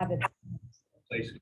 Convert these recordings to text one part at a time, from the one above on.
Have it. Place.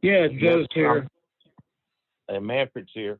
Yeah, Joe's here. And Manfred's here.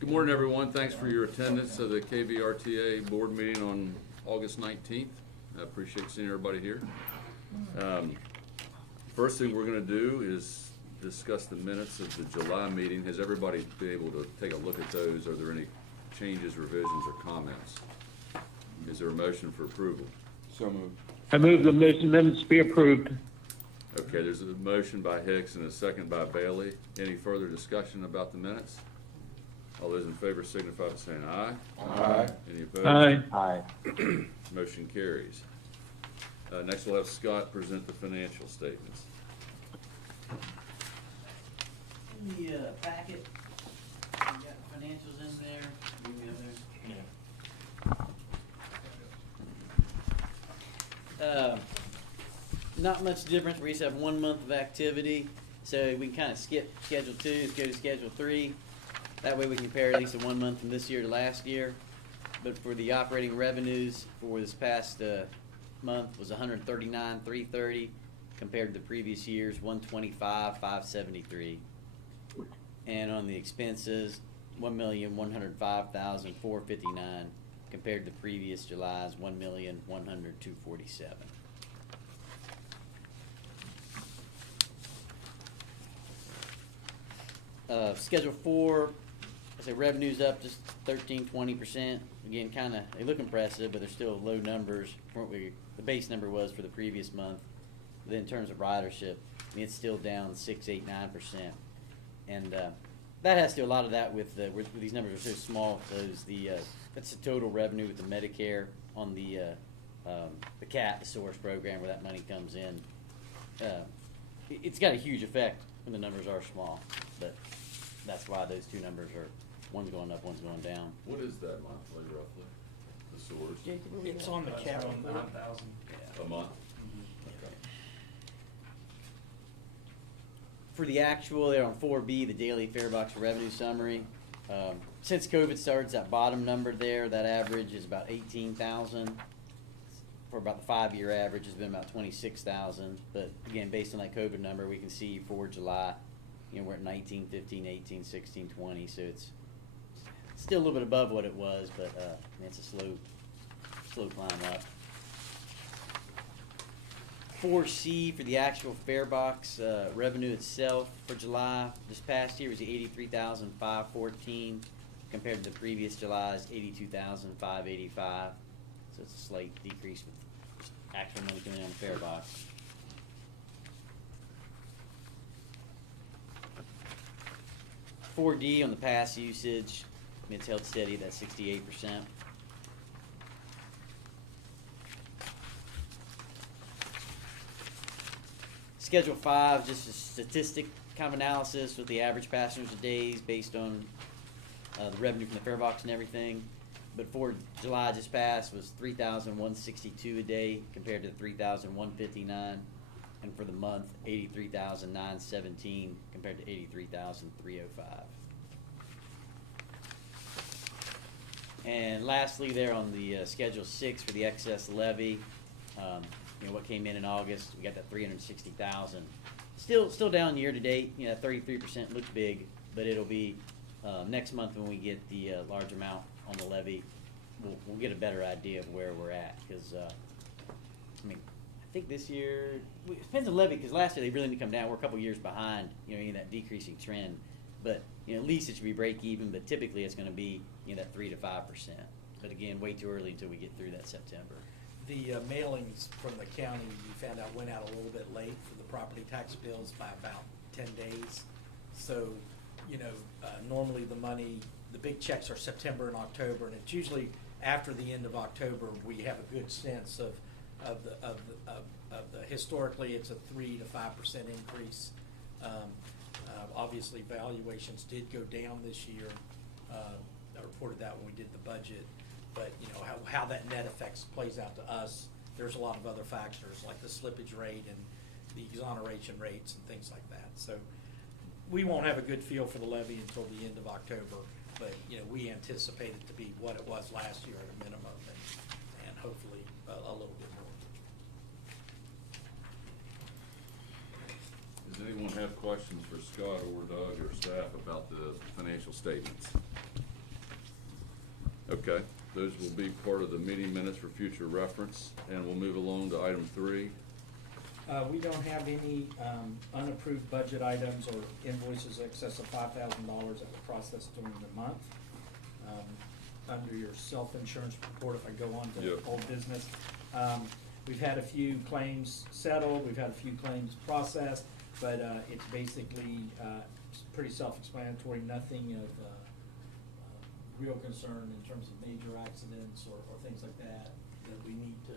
Good morning, everyone. Thanks for your attendance of the KVRTA board meeting on August 19th. I appreciate seeing everybody here. First thing we're going to do is discuss the minutes of the July meeting. Has everybody been able to take a look at those? Are there any changes, revisions, or comments? Is there a motion for approval? So moved. I move the minutes be approved. Okay, there's a motion by Hicks and a second by Bailey. Any further discussion about the minutes? All those in favor signify by saying aye. Aye. Any opposed? Aye. Aye. Motion carries. Next we'll have Scott present the financial statements. In the packet, you got financials in there. Give me over. Not much difference. We just have 1 month of activity, so we can kind of skip Schedule 2, go to Schedule 3. That way we can compare at least the 1 month from this year to last year. But for the operating revenues for this past month was $139,330 compared to the previous year's $125,573. And on the expenses, $1,105,459 compared to previous July's $1,100,247. Schedule 4, I say revenue's up just 13-20%. Again, kind of they look impressive, but they're still low numbers from what the base number was for the previous month. But then in terms of ridership, I mean, it's still down 6-9%, and that has to do a lot of that with these numbers are so small. Because that's the total revenue with the Medicare on the CAT, the source program where that money comes in. it's got a huge effect when the numbers are small, but that's why those two numbers are, one's going up, one's going down. What is that monthly roughly, the source? It's on the cap. 9,000. A month? For the actual, they're on 4B, the daily Farebox revenue summary. Since COVID started, that bottom number there, that average is about 18,000. For about the 5-year average, has been about 26,000. But again, based on that COVID number, we can see for July, we're at 19, 15, 18, 16, 20. So it's still a little bit above what it was, but it's a slow climb up. 4C for the actual Farebox revenue itself for July this past year was 83,514 compared to the previous July's 82,585. So it's a slight decrease with just actual money coming in on the Farebox. $4D on the pass usage, it's held steady at that 68%. Schedule 5, just a statistic kind of analysis with the average passenger days based on the revenue from the Farebox and everything. But for July just passed was 3,162 a day compared to 3,159, and for the month 83,917 compared to 83,305. And lastly, there on the Schedule 6 for the excess levy. What came in August, we got that 360,000. Still down year to date. 33% looks big, but it'll be next month when we get the large amount on the levy. We'll get a better idea of where we're at because I think this year it depends on levy because last year they really didn't come down. We're a couple years behind, in that decreasing trend. But at least it should be break even. But typically it's going to be that 3 to 5%. But again, way too early until we get through that September. The mailings from the county, you found out, went out a little bit late for the property tax bills by about 10 days. So, normally the big checks are September and October, and it's usually after the end of October we have a good sense of the historically it's a 3 to 5% increase. Obviously valuations did go down this year. I reported that when we did the budget. But how that net effects plays out to us, there's a lot of other factors like the slippage rate and the exoneration rates and things like that. So we won't have a good feel for the levy until the end of October, but we anticipate it to be what it was last year at a minimum, and hopefully a little bit more. Does anyone have questions for Scott or Doug or staff about the financial statements? Okay. Those will be part of the meeting minutes for future reference, and we'll move along to item 3. We don't have any unapproved budget items or invoices excess of $5,000 that were processed during the month. Under your self-insurance report, if I go on to Yep. old business, we've had a few claims settled, we've had a few claims processed, but it's basically pretty self-explanatory, nothing of real concern in terms of major accidents or things like that we need to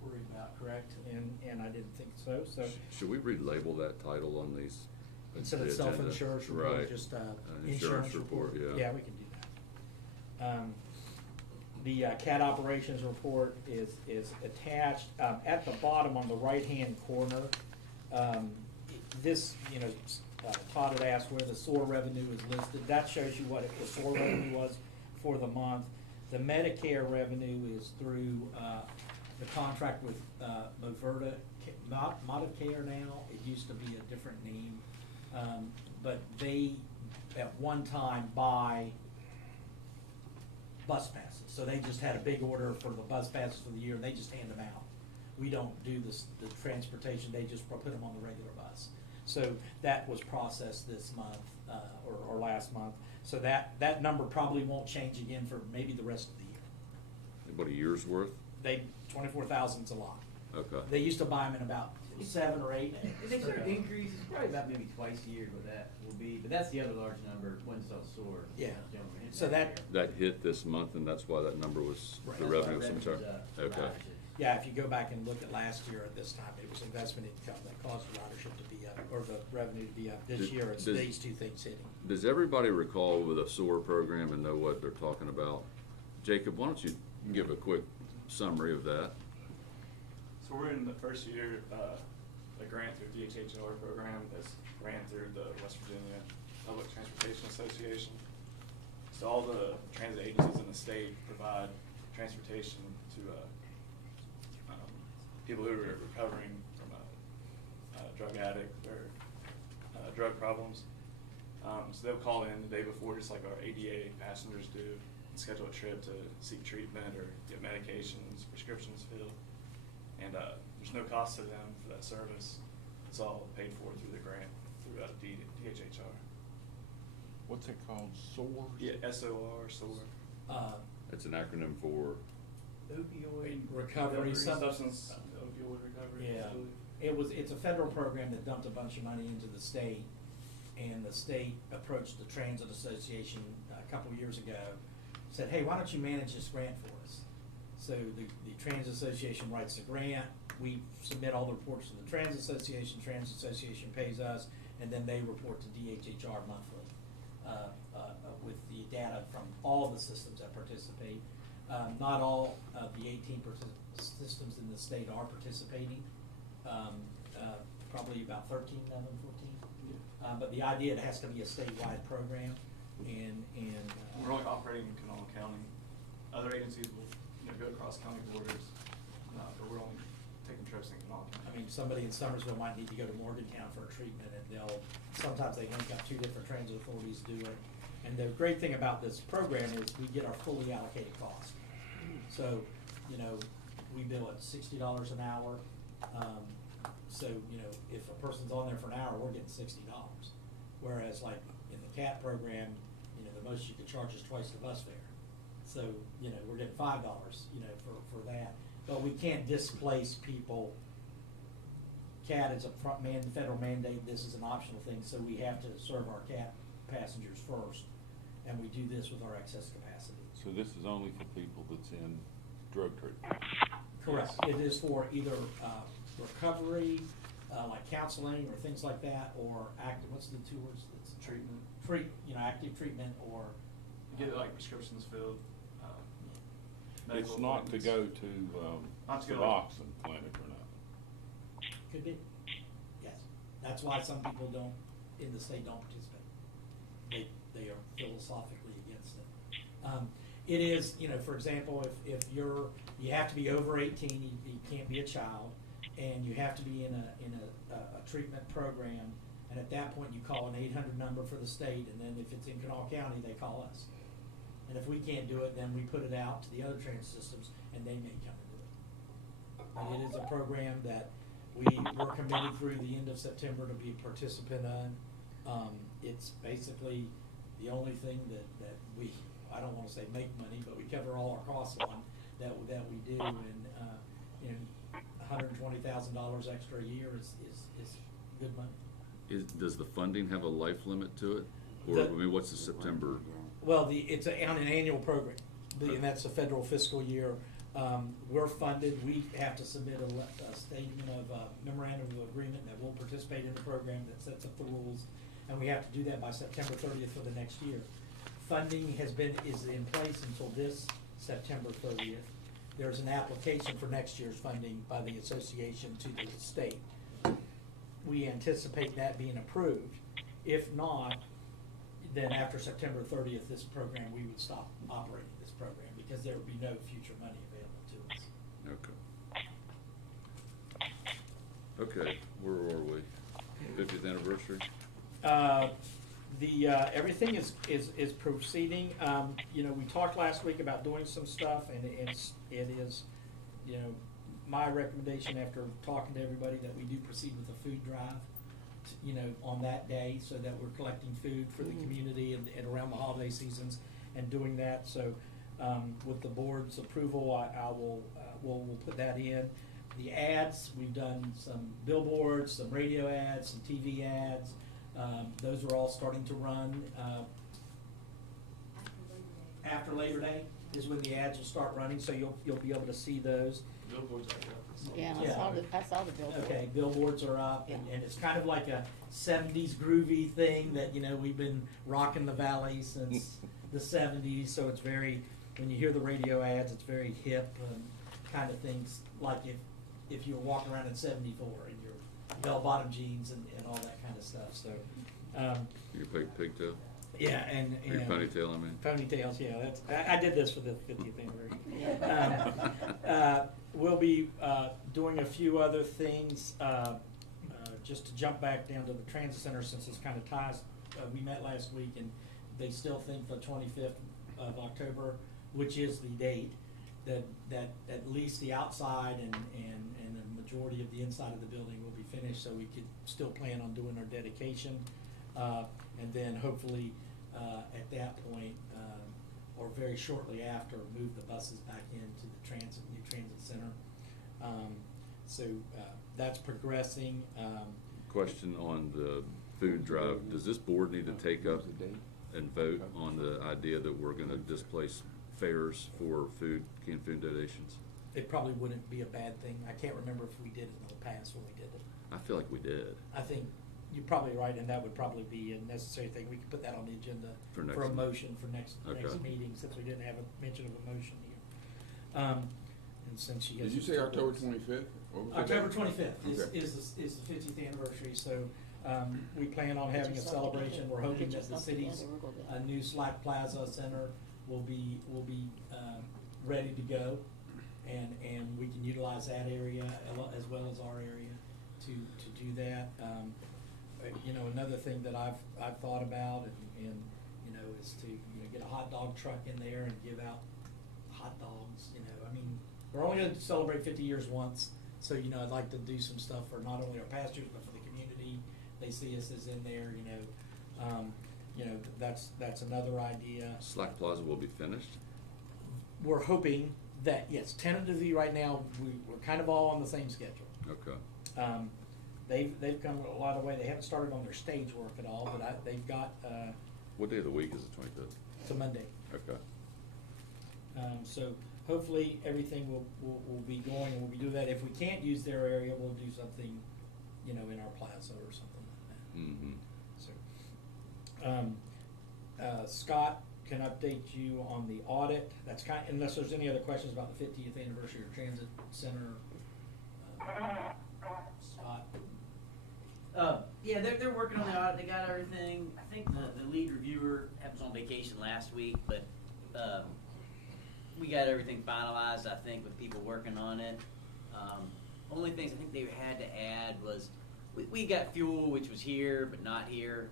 worry about, correct? And I didn't think so. So Should we relabel that title on these? instead the of agenda? self-insurance report, Right. just Insurance report, yeah. Yeah, we can do that. The CAT operations report is attached. At the bottom on the right-hand corner, this, Todd had asked where the SOAR revenue is listed. That shows you what the SOAR revenue was for the month. The Medicare revenue is through the contract with Medicare now. It used to be a different name. But they, at one time, buy bus passes. So they just had a big order for the bus passes for the year, and they just hand them out. We don't do the transportation, they just put them on the regular bus. So that was processed this month, or last month. So that number probably won't change again for maybe the rest of the year. About a year's worth? 24,000's a lot. Okay. They used to buy them in about 7 or 8. They sort of increase, it's probably about maybe twice a year what that will be, but that's the other large number, when it's on SOAR. Yeah. So that- That hit this month, and that's why that number was, Right. the That's why revenue was so much revenue's higher? up. Okay. Right. Yeah, if you go back and look at last year at this time, it was investment income that caused the ridership to be up, or the revenue to be up. This year, it's Does- these two things hitting. Does everybody recall with a SOAR program and know what they're talking about? Jacob, why don't you give a quick summary of that? So we're in the first year, a grant through DHHR program that's ran through the West Virginia Public Transportation Association. So all the transit agencies in the state provide transportation to people who are recovering from a drug addict or drug problems. So they'll call in the day before, just like our ADA passengers do, and schedule a trip to seek treatment or get medications, prescriptions filled. And there's no cost to them for that service. It's all paid for through the grant, through DHHR. What's it called, SOAR? Yeah, SOR, SOAR. It's an acronym for, Opioid recovery, Substance opioid recovery. Yeah, it's a federal program that dumped a bunch of money into the state, and the state approached the Transit Association a couple years ago, said, hey, why don't you manage this grant for us? So the Transit Association writes the grant, we submit all the reports to the Transit Association pays us, and then they report to DHHR monthly, with the data from all the systems that participate. Not all of the 18 systems in the state are participating, probably about 13 of them, 14. But the idea, it has to be a statewide program, and We're only operating in Kanawha County. Other agencies will, go across county borders, but we're only taking trips in Kanawha County. I mean, somebody in Summersville might need to go to Morgantown for a treatment, and sometimes they link up two different transit authorities to do it. And the great thing about this program is we get our fully allocated cost. So, we bill at $60 an hour. So, if a person's on there for an hour, we're getting $60. Whereas like in the CAT program, the most you could charge is twice the bus fare. So, we're getting $5, for that. But we can't displace people. CAT is a federal mandate, this is an optional thing, so we have to serve our CAT passengers first, and we do this with our excess capacity. So this is only for people that's in drug treatment? Correct. It is for either recovery, like counseling or things like that, or active, what's the two words? It's Treatment. Active treatment, or. Get like prescriptions filled. medical It's not to appointments. go to, Not to the go to- Suboxone clinic or not? Could be, yes. That's why some people in the state don't participate. They are philosophically against it. It is, for example, if you have to be over 18, you can't be a child, and you have to be in a treatment program, and at that point, you call an 800 number for the state, and then if it's in Kanawha County, they call us. And if we can't do it, then we put it out to the other transit systems, and they may come and do it. But it is a program that we're committed through the end of September to be a participant on. It's basically the only thing that we, I don't wanna say make money, but we cover all our costs on, that we do, and $120,000 extra a year is good money. does the funding have a life limit to it? Or, what's the September? Well, it's on an annual program, and that's a federal fiscal year. We're funded, we have to submit a statement of memorandum of agreement that we'll participate in the program that sets up the rules, and we have to do that by September 30th for the next year. Funding is in place until this September 30th. There's an application for next year's funding by the association to the state. We anticipate that being approved. If not, then after September 30th, this program, we would stop operating this program because there would be no future money available to us. Okay, where were we? 50th anniversary? Everything is proceeding. We talked last week about doing some stuff, and it is, my recommendation after talking to everybody that we do proceed with a food drive, on that day, so that we're collecting food for the community and around the holiday seasons and doing that. So, with the board's approval, we'll put that in. The ads, we've done some billboards, some radio ads, some TV ads. Those are all starting to run after Labor Day. is when the ads will start running, so you'll be able to see those. Billboards are up. Yeah, Yeah. I saw the billboard. Okay, billboards are up, and, Yeah. and it's kind of like a '70s groovy thing that, we've been rocking the valley since the '70s, so it's very, when you hear the radio ads, it's very hip and kind of things, like if you were walking around in '74 in your bell-bottom jeans and all that kind of stuff, so, Your pigtail, yeah, and. your ponytail, I mean. Ponytails, yeah, I did this for the 50th anniversary. Yeah. We'll be doing a few other things, just to jump back down to the transit center, since this kind of ties, we met last week, and they still think the 25th of October, which is the date, that at least the outside and the majority of the inside of the building will be finished, so we could still plan on doing our dedication. And then hopefully, at that point, or very shortly after, move the buses back into the new transit center. So that's progressing. Question on the food drive. Does this board need to take up and vote on the idea that we're gonna displace fares for canned food donations? It probably wouldn't be a bad thing. I can't remember if we did it in the past when we did it. I feel like we did. I think you're probably right, and that would probably be a necessary thing. We could put that on the agenda For next for a one. motion for next Okay. meeting, since we didn't have a mention of a motion here. And since she has. Did you say October 25th? What was the October date? 25th Okay. is the 50th anniversary, so we plan on having a celebration. We're hoping that the city's new Slack Plaza Center will be ready to go, and we can utilize that area as well as our area to do that. Another thing that I've thought about and is to get a hot dog truck in there and give out hot dogs. I mean, we're only going to celebrate 50 years once, so I'd like to do some stuff for not only our pastors but for the community. They see us as in there. That's another idea. Slack Plaza will be finished? We're hoping that, yes, tentatively right now we're kind of all on the same schedule. Okay. They've come a lot of way. They haven't started on their stage work at all, but they've got What day of the week is the 25th? it's a Monday. Okay. So hopefully everything will be going, and we'll be doing that. If we can't use their area, we'll do something, in our plaza or something like that. Mm-hmm. So, Scott can update you on the audit. That's unless there's any other questions about the 50th anniversary of Transit Center. Scott. Yeah, they're working on the audit. They got everything. I think the lead reviewer was on vacation last week, but we got everything finalized, I think, with people working on it. Only things I think they had to add was we got fuel, which was here but not here.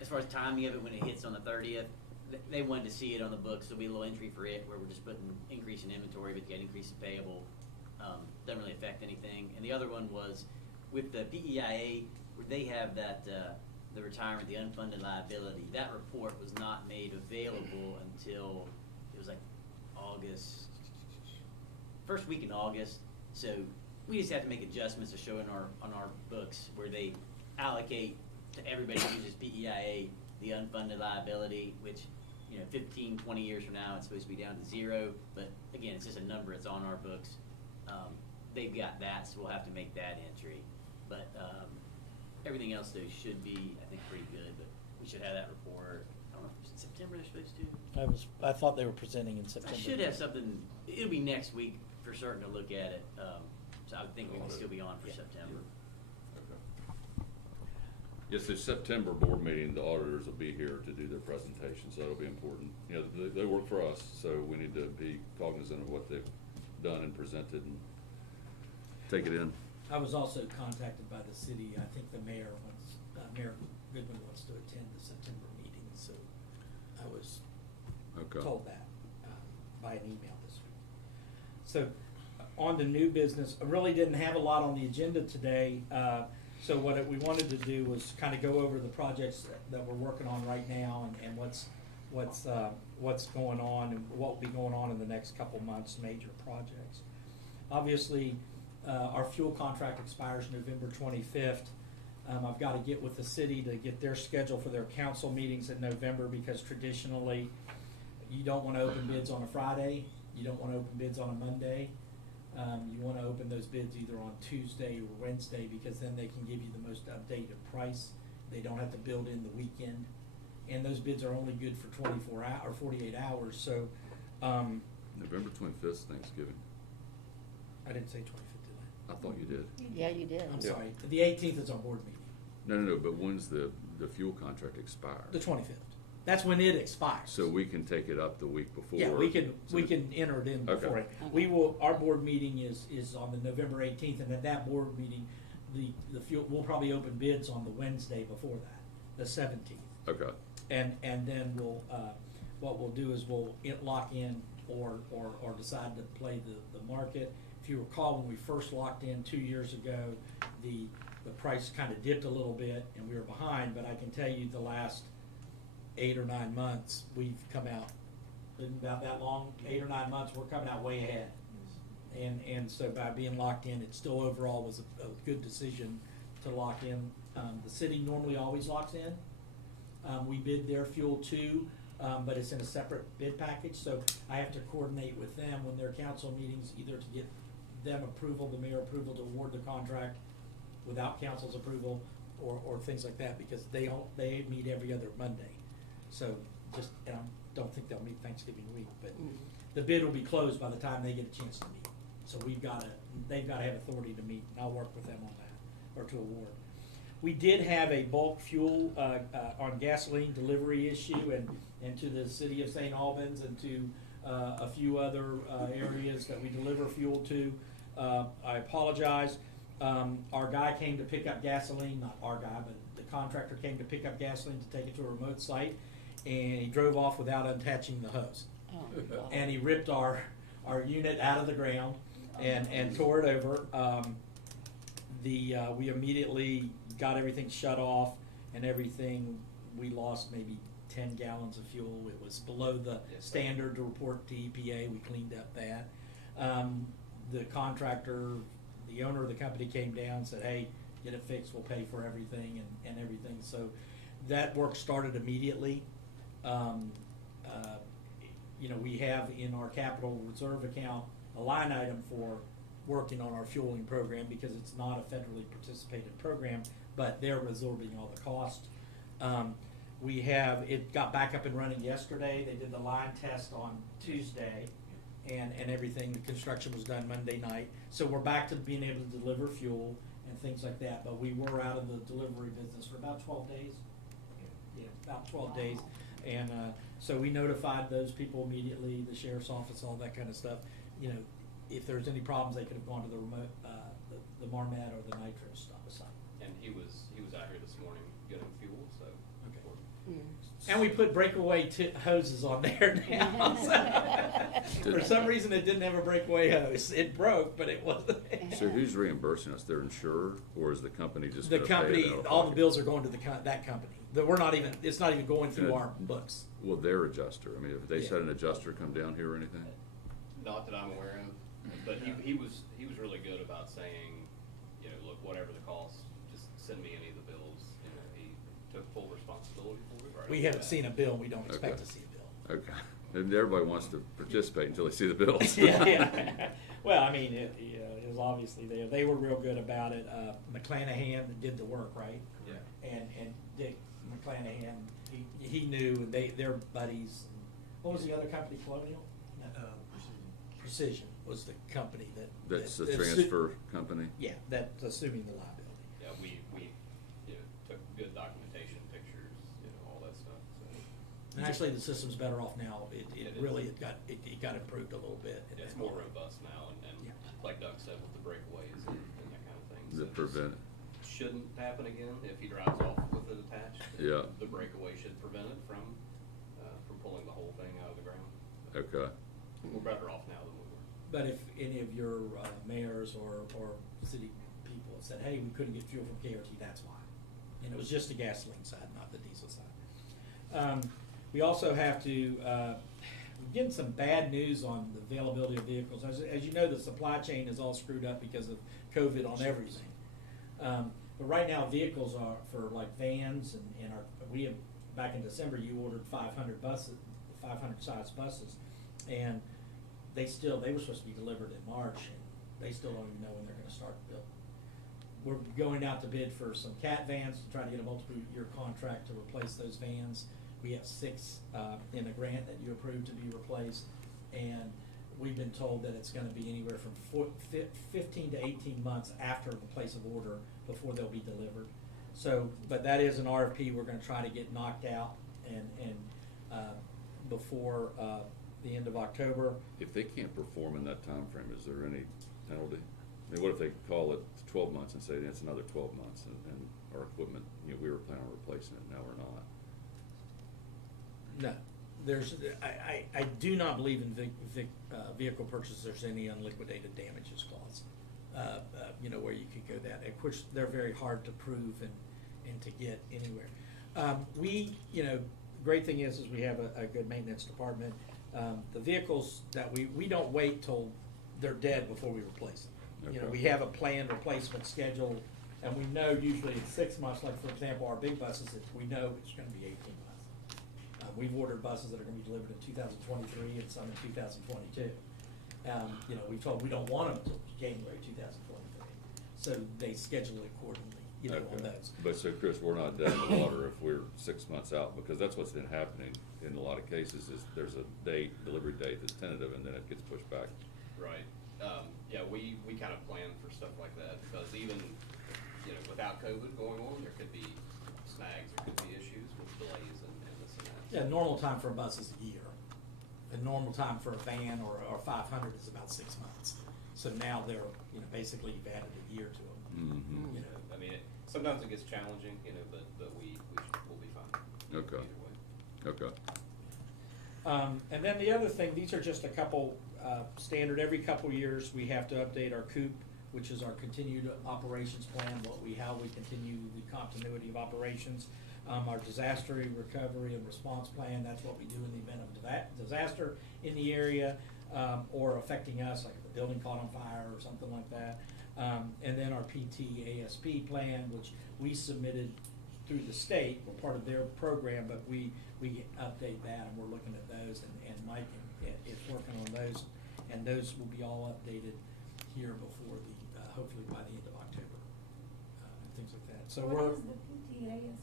As far as timing of it, when it hits on the 30th, they wanted to see it on the books. There'll be a little entry for it where we're just putting increase in inventory, but you got increase in payable. Doesn't really affect anything. And the other one was with the PEIA, where they have that the retirement, the unfunded liability. That report was not made available until it was like August, first week in August. So we just have to make adjustments to show on our books where they allocate to everybody who uses PEIA the unfunded liability, which 15, 20 years from now it's supposed to be down to zero. But again, it's just a number. It's on our books. They've got that, so we'll have to make that entry. But everything else though should be, I think, pretty good. But we should have that report. I don't know if it's in September they're supposed to. I thought they were presenting in September. I should have something. It'll be next week for certain to look at it. So I would think we can still be on for September. Yes, the September board meeting, the auditors will be here to do their presentation, so that'll be important. They work for us, so we need to be cognizant of what they've done and presented and take it in. I was also contacted by the city. I think the mayor Mayor Goodman wants to attend the September meeting, so I was Okay. told that by an email this week. So on to new business, I really didn't have a lot on the agenda today. So what we wanted to do was kind of go over the projects that we're working on right now and what's going on and what will be going on in the next couple months, major projects. Obviously, our fuel contract expires November 25th. I've got to get with the city to get their schedule for their council meetings in November, because traditionally you don't wanna open bids on a Friday, you don't wanna open bids on a Monday. You wanna open those bids either on Tuesday or Wednesday, because then they can give you the most updated price. They don't have to build in the weekend. And those bids are only good for 24 hours, or 48 hours, so, November 25th, Thanksgiving. I didn't say 25th, did I thought you did. Yeah, you did. I? I'm Yeah. sorry, the 18th is our board meeting, No, but when's the fuel contract expire? the 25th. That's when it expires. So we can take it up the week before? Yeah, we so can enter it in Okay. before it. We will, our board meeting is on the November 18th, and at that board meeting, the fuel, we'll probably open bids on the Wednesday before that, the 17th. Okay, And then we'll, what we'll do is we'll lock in or decide to play the market. If you recall, when we first locked in 2 years ago, the price kind of dipped a little bit and we were behind, but I can tell you the last 8 or 9 months, we've come out, been about that long, 8 or 9 months, we're coming out way ahead. And so by being locked in, it still overall was a good decision to lock in. The city normally always locks in. We bid their fuel too, but it's in a separate bid package, so I have to coordinate with them when their council meetings, either to get them approval, the mayor approval to award the contract without council's approval, or things like that, because they meet every other Monday. So and I don't think they'll meet Thanksgiving week, but the bid will be closed by the time they get a chance to meet. So they've gotta have authority to meet, and I'll work with them on that, or to award. We did have a bulk fuel, on gasoline delivery issue, and to the city of St. Albans and to, a few other, areas that we deliver fuel to. I apologize. Our guy came to pick up gasoline, not our guy, but the contractor came to pick up gasoline to take it to a remote site, and he drove off without unattaching the hose. Oh, God. And he ripped our unit out of the ground and tore it over. We immediately got everything shut off and everything. We lost maybe 10 gallons of fuel. It was below the standard to report to EPA. We cleaned up that. The contractor, the owner of the company came down and said, hey, get it fixed, we'll pay for everything and everything. So that work started immediately. We have in our capital reserve account a line item for working on our fueling program, because it's not a federally participated program, but they're absorbing all the cost. It got back up and running yesterday. They did the line test on Tuesday, and everything, the construction was done Monday night. So we're back to being able to deliver fuel and things like that, but we were out of the delivery business for about 12 days. Yeah, about 12 days. And so we notified those people immediately, the sheriff's office, all that kind of stuff. If there's any problems, they could have gone to the remote, the Marmet or the Nitro stop aside. And he was out here this morning getting fuel, so. Okay. And we put breakaway hoses on there now. For some reason, it didn't have a breakaway hose. It broke, but it wasn't. so who's reimbursing us? Their insurer, or is the company just The gonna pay it company, out of all the pocket? bills are going to that company. It's not even going through our books. Well, their adjuster, I mean, if they Yeah. had an adjuster come down here or anything? Not that I'm aware of, but he was really good about saying, look, whatever the cost, just send me any of the bills. He took full responsibility for it. Right We off haven't the seen a bat. bill, we don't expect Okay. to see a bill. Okay, and everybody wants to participate until they see the bills. Yeah. Well, I mean, it was obviously there. They were real good about it. McClanahan did the work, right? Yeah. And Dick McClanahan, he knew, and they're buddies. What was the other company, Colonial? Precision was the company that. That's the that transfer company? Yeah, that's assuming the liability. Yeah, we took good documentation, pictures, all that stuff, so. And actually, the system's better off now. It It is. really, it got improved a little bit. Yeah, it's more robust now, and Yeah. like Doug said, with the breakaways and that kind of thing. so That prevent, Shouldn't happen again if he drives off with it attached. Yeah. The breakaway should prevent it from pulling the whole thing out of the ground. okay. We're better off now than we were. But if any of your mayors or city people have said, hey, we couldn't get fuel from KRT, that's why. And it was just the gasoline side, not the diesel side. We also have to, we're getting some bad news on the availability of vehicles. As you know, the supply chain is all screwed up because of COVID on everything. But right now, vehicles are for like vans and back in December, you ordered 500 500 size buses, and they were supposed to be delivered in March, and they still don't even know when they're gonna start building. We're going out to bid for some CAT vans to try to get a multiple-year contract to replace those vans. We have 6 in a grant that you approved to be replaced, and we've been told that it's gonna be anywhere from 15 to 18 months after the place of order before they'll be delivered. So, but that is an RFP we're gonna try to get knocked out and before the end of October. If they can't perform in that time frame, is there any penalty? I mean, what if they call it 12 months and say it's another 12 months and our equipment, you know, we were planning on replacing it, now we're not? No, I do not believe in vehicle purchase, there's any unliquidated damages clause. You know, where you could go that, of course, they're very hard to prove and to get anywhere. You know, great thing is we have a good maintenance department. The vehicles that we don't wait till they're dead before we replace them. You know, Okay. we have a planned replacement schedule, and we know usually it's 6 months, like for example, our big buses, we know it's gonna be 18 months. We've ordered buses that are gonna be delivered in 2023 and some in 2022. You know, we told we don't want them until January 2023, so they schedule it accordingly, you know, on Okay. those. But so Chris, we're not dead in the water if we're 6 months out, because that's what's been happening in a lot of cases, is there's a delivery date that's tentative, and then it gets pushed back. Right. Yeah, we kind of plan for stuff like that, because even, you know, without COVID going on, there could be snags, there could be issues with delays and this and that. Yeah, normal time for a bus is a year. The normal time for a van or 500 is about 6 months. So now they're, you know, basically you've added a year to them. Mm-hmm. You know, I mean, sometimes it gets challenging, you know, but we'll be fine. Okay. Either way. Okay. And then the other thing, these are just a couple standard. Every couple years, we have to update our COOP, which is our continued operations plan, how we continue the continuity of operations. Our disaster recovery and response plan, that's what we do in the event of disaster in the area or affecting us, like if the building caught on fire or something like that. And then our PTASP plan, which we submitted through the state, we're part of their program, but we update that, and we're looking at those, and Mike is working on those, and those will be all updated here before hopefully by the end of October, and things like that. So What is the PTASP?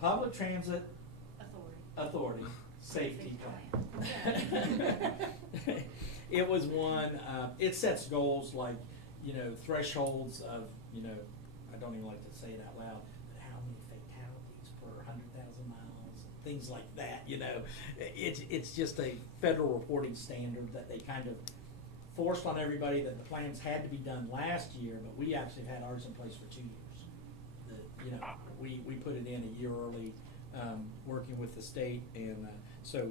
Public Transit Authority. Safety Safety Plan. It was one, it sets goals like, you know, thresholds of, you know, I don't even like to say it out loud, but how many fatalities per 100,000 miles, and things like that, you know. It's just a federal reporting standard that they kind of forced on everybody, that the plans had to be done last year, but we actually had ours in place for 2 years. You know, we put it in a year early, working with the state, and so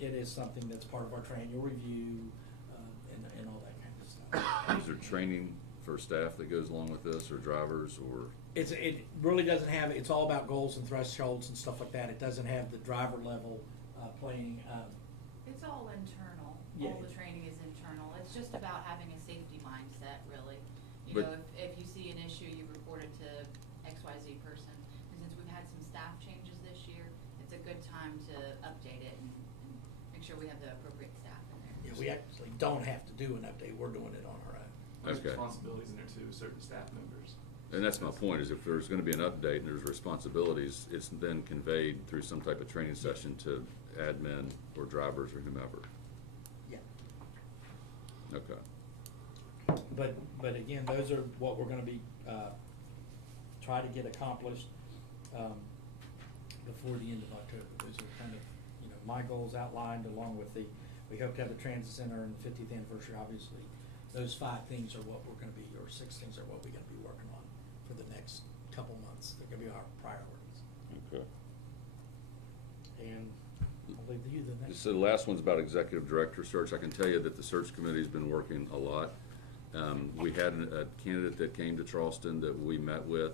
it is something that's part of our triennial review and all that kind of stuff. Is there training for staff that goes along with this, or drivers, or? It really doesn't have, it's all about goals and thresholds and stuff like that. It doesn't have the driver level planning. It's all internal. Yeah. All the training is internal. It's just about having a safety mindset, really. You But- know, if you see an issue, you report it to XYZ person. And since we've had some staff changes this year, it's a good time to update it and make sure we have the appropriate staff in there. Yeah, we actually don't have to do an update. We're doing it on our own. There's Okay. responsibilities in there too, certain staff members. And that's my point, is if there's gonna be an update and there's responsibilities, it's then conveyed through some type of training session to admin or drivers or whomever. Yeah. Okay. But again, those are what we're gonna be, try to get accomplished, before the end of October. Those are kind of, you know, my goals outlined, along with we hope to have the transit center and the 50th anniversary, obviously. Those 5 things are what we're gonna be, or 6 things are what we're gonna be working on for the next couple months. They're gonna be our priorities. Okay. And I'll leave you the next. So the last one's about executive director search. I can tell you that the search committee's been working a lot. We had a candidate that came to Charleston that we met with.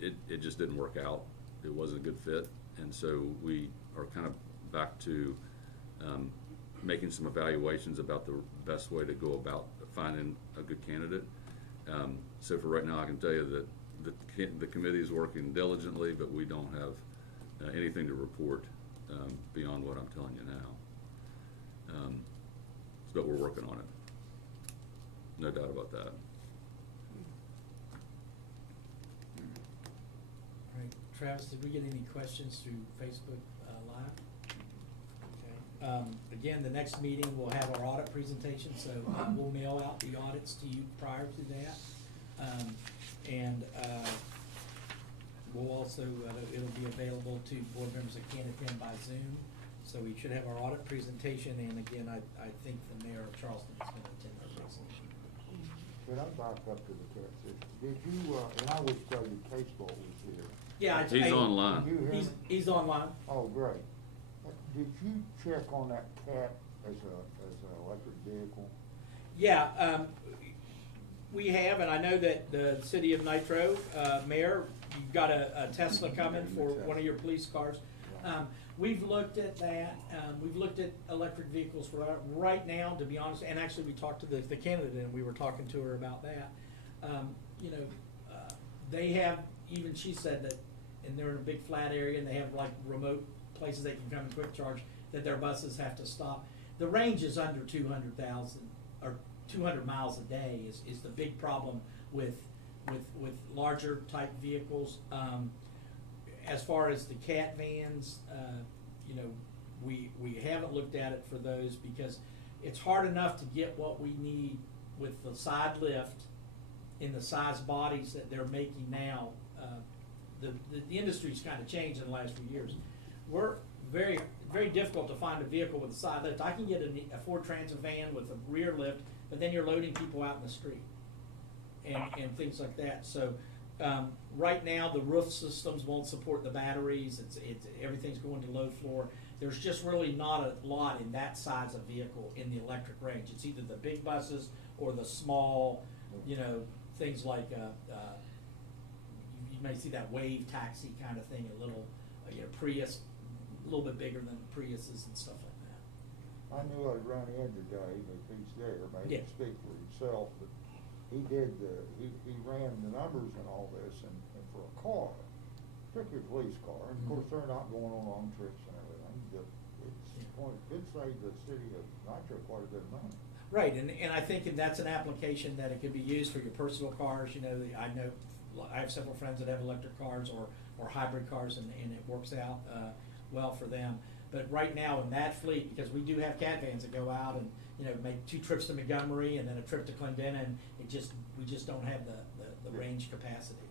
It just didn't work out. It wasn't a good fit. And so we are kind of back to making some evaluations about the best way to go about finding a good candidate. So for right now, I can tell you that the committee is working diligently, but we don't have anything to report beyond what I'm telling you now. But we're working on it. No doubt about that. All right, Travis, did we get any questions through Facebook Live? Okay. Again, the next meeting, we'll have our audit presentation, so we'll mail out the audits to you prior to that. And we'll also, it'll be available to board members that can't attend by Zoom. So we should have our audit presentation, and again, I think the mayor of Charleston is gonna attend our presentation. Could I back up to the tax issue? Did you, and I would tell you Case Law was here. Yeah, He's online. Did you hear me? He's online. Oh, great. Did you check on that CAT as an electric vehicle? Yeah, we have, and I know that the city of Nitro, Mayor, you've got a Tesla coming for one of your police cars. We've looked at that, we've looked at electric vehicles for right now, to be honest, and actually we talked to the candidate and we were talking to her about that. You know, they have, even she said that, and they're in a big flat area and they have like remote places they can come and quick charge, that their buses have to stop. The range is under 200,000 or 200 miles a day is the big problem with larger type vehicles. As far as the CAT vans, you know, we haven't looked at it for those because it's hard enough to get what we need with the side lift in the size bodies that they're making now. The industry's kind of changed in the last few years. We're very difficult to find a vehicle with a side lift. I can get a Ford Transit van with a rear lift, but then you're loading people out in the street and things like that. So right now the roof systems won't support the batteries. It's everything's going to low floor. There's just really not a lot in that size of vehicle in the electric range. It's either the big buses or the small, you know, things like you may see that wave taxi kind of thing, a little, you know, Prius, a little bit bigger than Priuses and stuff like that. I knew I'd run in today, if he's there, maybe Yeah. speak for himself, but he ran the numbers and all this, and for a car, particularly a police car, and of course, they're not going on long trips and everything, but it saved the city of Nitro quite a bit of money. Right, and I think that's an application that it could be used for your personal cars. You know, I know I have several friends that have electric cars or hybrid cars, and it works out well for them. But right now in that fleet, because we do have CAT vans that go out and, you know, make 2 trips to Montgomery and then a trip to Clendenin, we just don't have the range capacity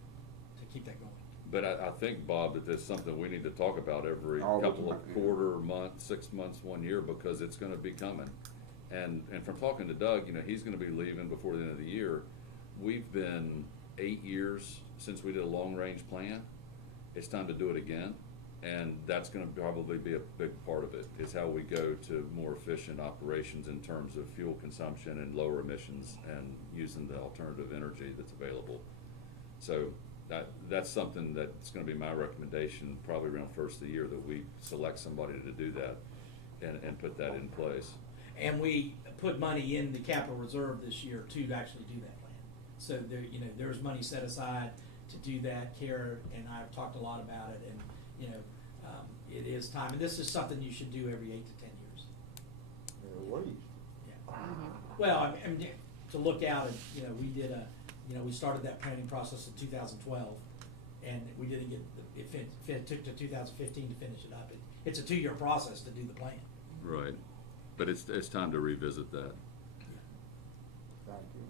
to keep that going. But I think, Bob, that that's something we need to talk about every All the couple of time. quarter, month, 6 months, 1 year, because it's gonna be coming. And from talking to Doug, you know, he's gonna be leaving before the end of the year. We've been 8 years since we did a long-range plan. It's time to do it again. And that's gonna probably be a big part of it, is how we go to more efficient operations in terms of fuel consumption and lower emissions and using the alternative energy that's available. So that's something that's gonna be my recommendation, probably around first of the year, that we select somebody to do that and put that in place. And we put money in the capital reserve this year to actually do that plan. So there, you know, there's money set aside to do that. Kara and I have talked a lot about it, and you know, it is time. And this is something you should do every 8 to 10 years. At least. Yeah. Well, I mean, to look out, and you know, we started that planning process in 2012, and we didn't get it took to 2015 to finish it up. It's a 2-year process to do the plan. Right. But it's time to revisit that. Thank you.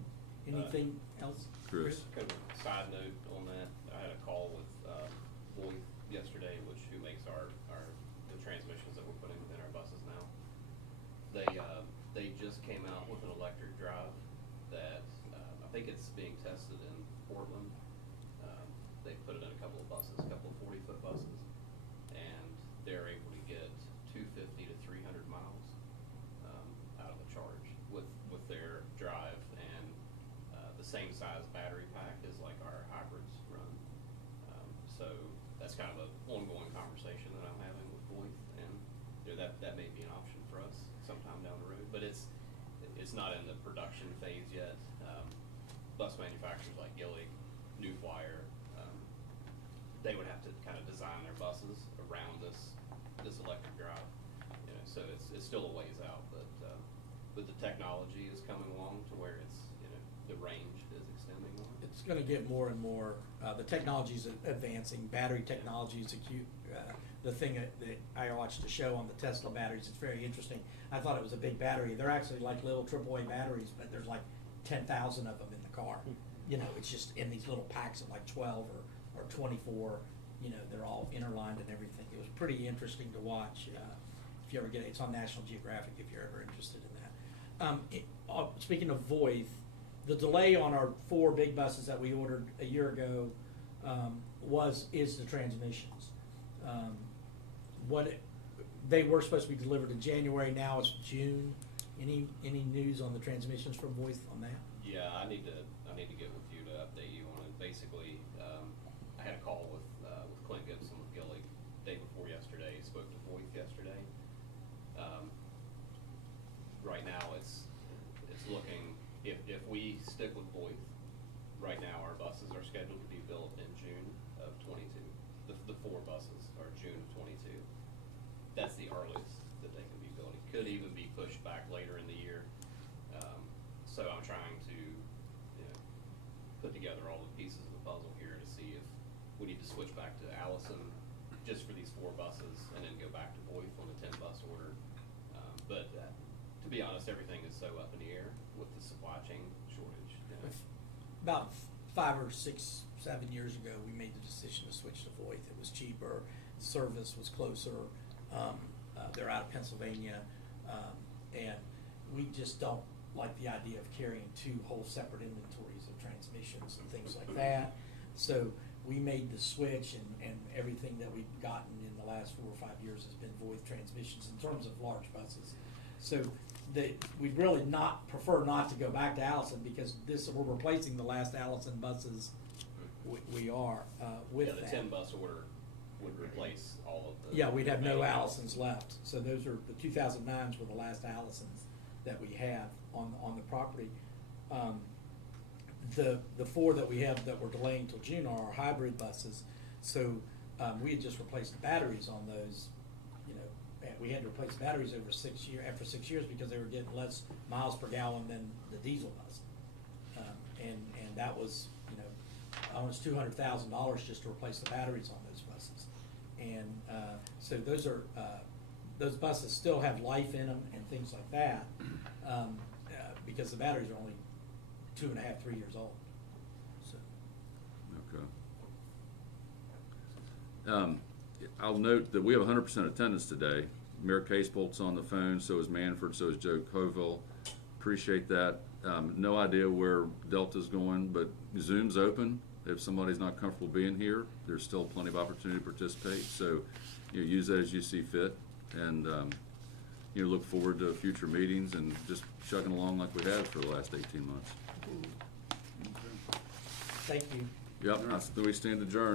Anything else? Chris? Kind of a side note on that, I had a call with Voith yesterday, who makes the transmissions that we're putting within our buses now. They just came out with an electric drive that I think it's being tested in Portland. They put it in a couple of buses, a couple of 40-foot buses, and they're able to get 250 to 300 miles out of the charge with their drive, and the same size battery pack as like our hybrids run. So that's kind of an ongoing conversation that I'm having with Voith, and you know, that may be an option for us sometime down the road, but it's not in the production phase yet. Bus manufacturers like Gillig, New Flyer, they would have to kind of design their buses around this electric drive. You know, so it's still a ways out, but the technology is coming along to where it's, you know, the range is extending on it. It's gonna get more and more, the technology's advancing, battery technology is acute. The thing that I watched a show on the Tesla batteries, it's very interesting. I thought it was a big battery. They're actually like little AAA batteries, but there's like 10,000 of them in the car. You know, it's just in these little packs of like 12 or 24, you know, they're all interlined and everything. It was pretty interesting to watch. If you ever get it, it's on National Geographic if you're ever interested in that. Speaking of Voith, the delay on our 4 big buses that we ordered a year ago is the transmissions. They were supposed to be delivered in January. Now it's June. Any news on the transmissions from Voith on that? Yeah, I need to get with you to update you on it. Basically, I had a call with Clint Gibson with Gillig day before yesterday. He spoke to Voith yesterday. Right now, it's looking, if we stick with Voith, right now our buses are scheduled to be built in June of 22. The 4 buses are June of 22. That's the earliest that they can be built. It could even be pushed back later in the year. So I'm trying to, you know, put together all the pieces of the puzzle here to see if we need to switch back to Allison just for these 4 buses and then go back to Voith on the 10 bus order. But to be honest, everything is so up in the air with the supply chain shortage. You know. About 5 or 6, 7 years ago, we made the decision to switch to Voith. It was cheaper, service was closer. They're out of Pennsylvania, and we just don't like the idea of carrying 2 whole separate inventories of transmissions and things like that. So we made the switch, and everything that we've gotten in the last 4 or 5 years has been Voith transmissions in terms of large buses. So we'd really prefer not to go back to Allison because we're replacing the last Allison buses. We are with the that. 10 bus order would replace all of the. Yeah, we'd have no remaining Allisons left. So those are the 2009s were the last Allisons that we have on the property. The 4 that we have that we're delaying till June are our hybrid buses. So we had just replaced the batteries on those. You know, and we had to replace batteries after 6 years because they were getting less miles per gallon than the diesel bus. And that was, you know, almost $200,000 just to replace the batteries on those buses. And so those buses still have life in them and things like that because the batteries are only 2.5, 3 years old. So. Okay. I'll note that we have 100% attendance today. Mayor Casebolt's on the phone, so is Manford, so is Joe Coville. Appreciate that. No idea where Delta's going, but Zoom's open. If somebody's not comfortable being here, there's still plenty of opportunity to participate. So, you know, use that as you see fit, and you know, look forward to future meetings and just chugging along like we have for the last 18 months. Thank you. Yep, we stand adjourned.